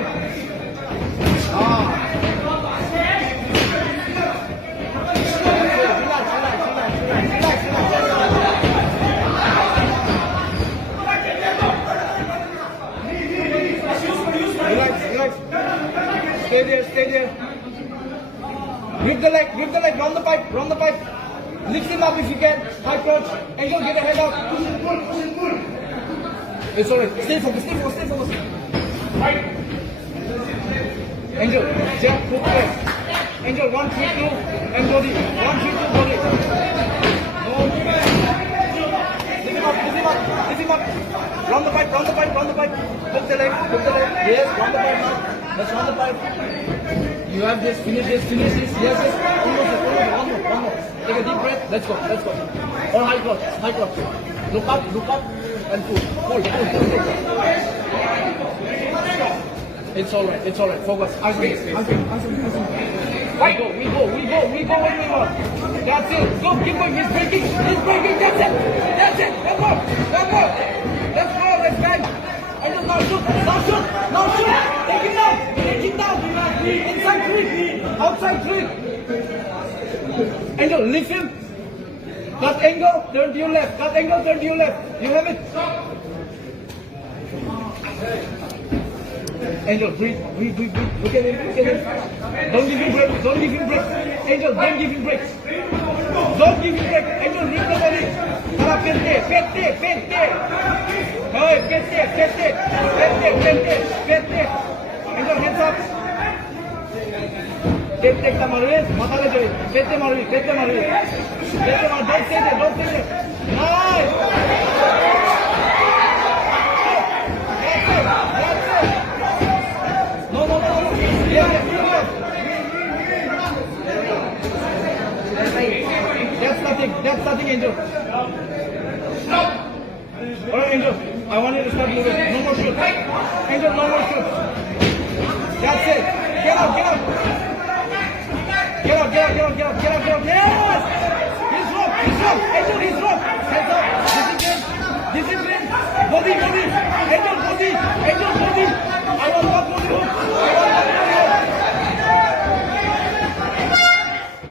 steady. Relax. Stay there. Grip the leg, round the pipe. Lift him up if you can. High crotch. Angel, get a head up. It's alright. Stay focused. Angel, jump, hook leg. Angel, 1, 3, 2, and body. 1, 3, 2, body. No. Lift him up. Round the pipe. Hook the leg. Yes, round the pipe now. Let's round the pipe. You have this, finish this. Yes. One more. Take a deep breath. Let's go. Or high crotch. Look up, and pull. It's alright. Focus. Answer. We go when we want. That's it. Go, keep going. He's breaking. That's it. One more. Let's go. Let's bang. And now shoot. Take it down. Inside 3. Outside 3. Angel, lift him. Cut angle, turn to your left. You have it. Angel, breathe. Look at him. Don't give him break. Angel, don't give him break. Angel, lift the body. Para pente. Hey, pente. Angel, hands up. Take the marvel. Matale joy. Pente marvel. Don't stay there. Nice. No. Yeah. That's nothing, Angel. Alright, Angel. I want you to start moving. No more shoot. Angel, no more shoot. That's it. Get up. Get up. Yes! He's rock. Angel, he's rock. Hands up. Discipline. Body. Angel, body. I want one more.